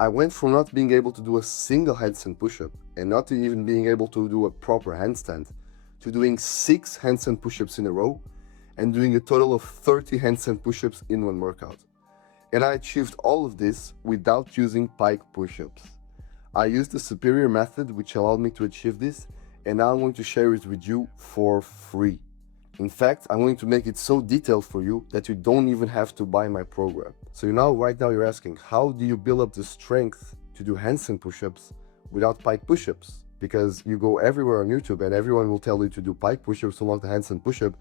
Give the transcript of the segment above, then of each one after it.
I went from not being able to do a single handstand push-up and not even being able to do a proper handstand to doing 6 handstand push-ups in a row and doing a total of 30 handstand push-ups in one workout. And I achieved all of this without using pike push-ups. I used a superior method which allowed me to achieve this, and now I'm going to share it with you for free. In fact, I'm going to make it so detailed for you that you don't even have to buy my program. So right now you're asking, how do you build up the strength to do handstand push-ups without pike push-ups? Because you go everywhere on YouTube and everyone will tell you to do pike push-ups to unlock the handstand push-up,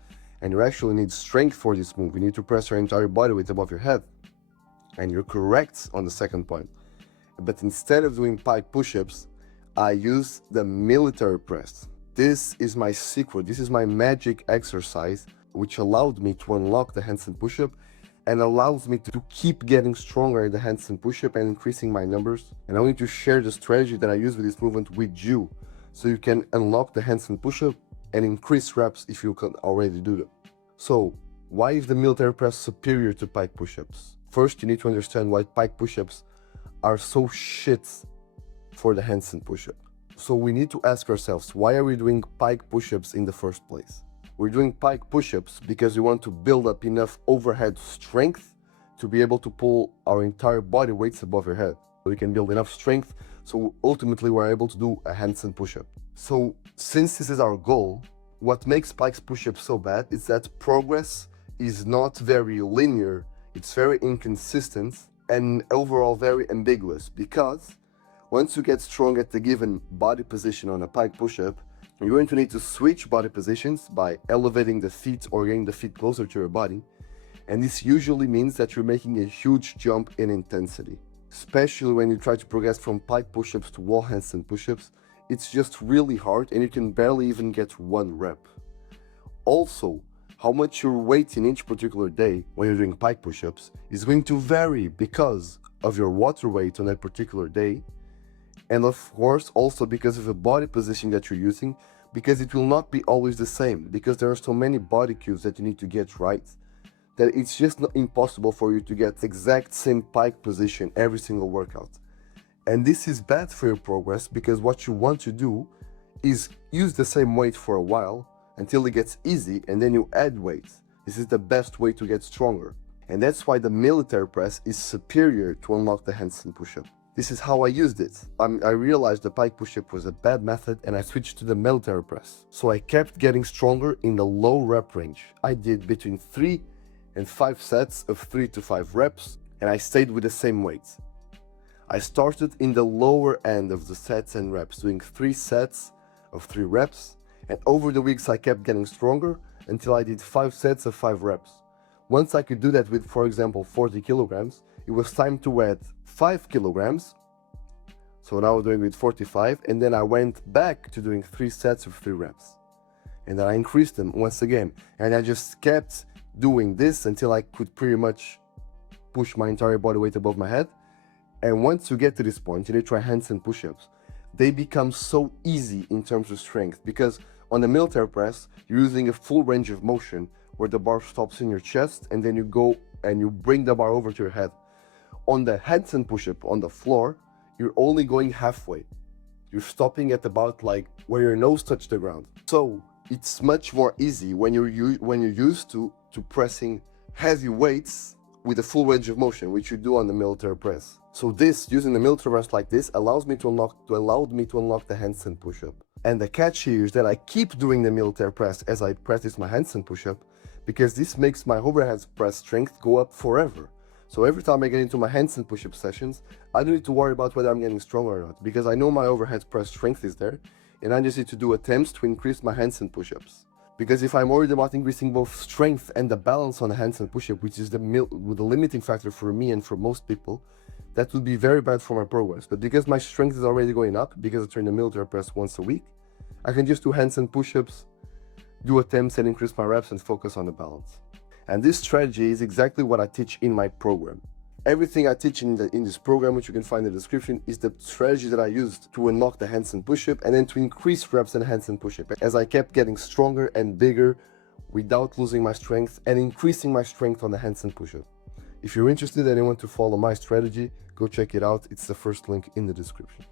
and you actually need strength for this move. You need to press your entire body weight above your head. And you're correct on the second point. But instead of doing pike push-ups, I use the military press. This is my secret, this is my magic exercise, which allowed me to unlock the handstand push-up and allows me to keep getting stronger in the handstand push-up and increasing my numbers. And I'm going to share the strategy that I use with this movement with you, so you can unlock the handstand push-up and increase reps if you can already do them. So, why is the military press superior to pike push-ups? First, you need to understand why pike push-ups are so shit for the handstand push-up. So we need to ask ourselves, why are we doing pike push-ups in the first place? We're doing pike push-ups because we want to build up enough overhead strength to be able to pull our entire body weights above your head. So we can build enough strength, so ultimately we're able to do a handstand push-up. So since this is our goal, what makes pike push-ups so bad is that progress is not very linear, it's very inconsistent, and overall very ambiguous, because once you get strong at the given body position on a pike push-up, you're going to need to switch body positions by elevating the feet or getting the feet closer to your body, and this usually means that you're making a huge jump in intensity. Especially when you try to progress from pike push-ups to wall handstand push-ups, it's just really hard and you can barely even get one rep. Also, how much you're weighting each particular day when you're doing pike push-ups is going to vary because of your water weight on that particular day, and of course also because of the body position that you're using, because it will not be always the same, because there are so many body cues that you need to get right that it's just not impossible for you to get the exact same pike position every single workout. And this is bad for your progress, because what you want to do is use the same weight for a while until it gets easy, and then you add weight. This is the best way to get stronger. And that's why the military press is superior to unlock the handstand push-up. This is how I used it. I realized the pike push-up was a bad method and I switched to the military press. So I kept getting stronger in the low rep range. I did between 3 and 5 sets of 3 to 5 reps, and I stayed with the same weight. I started in the lower end of the sets and reps, doing 3 sets of 3 reps, and over the weeks I kept getting stronger until I did 5 sets of 5 reps. Once I could do that with, for example, 40 kilograms, it was time to add 5 kilograms. So now I'm doing with 45, and then I went back to doing 3 sets of 3 reps. And then I increased them once again, and I just kept doing this until I could pretty much push my entire body weight above my head. And once you get to this point, you need to try handstand push-ups. They become so easy in terms of strength, because on the military press, you're using a full range of motion where the bar stops in your chest and then you go and you bring the bar over to your head. On the handstand push-up on the floor, you're only going halfway. You're stopping at about like where your nose touches the ground. So it's much more easy when you're used to pressing heavy weights with a full range of motion, which you do on the military press. So this, using the military press like this, allowed me to unlock the handstand push-up. And the catch here is that I keep doing the military press as I practice my handstand push-up, because this makes my overhead press strength go up forever. So every time I get into my handstand push-up sessions, I don't need to worry about whether I'm getting stronger or not, because I know my overhead press strength is there, and I just need to do attempts to increase my handstand push-ups. Because if I'm worried about increasing both strength and the balance on the handstand push-up, which is the limiting factor for me and for most people, that would be very bad for my progress. But because my strength is already going up, because I train the military press once a week, I can just do handstand push-ups, do attempts and increase my reps and focus on the balance. And this strategy is exactly what I teach in my program. Everything I teach in this program, which you can find in the description, is the strategy that I used to unlock the handstand push-up and then to increase reps in the handstand push-up, as I kept getting stronger and bigger without losing my strength and increasing my strength on the handstand push-up. If you're interested and you want to follow my strategy, go check it out. It's the first link in the description.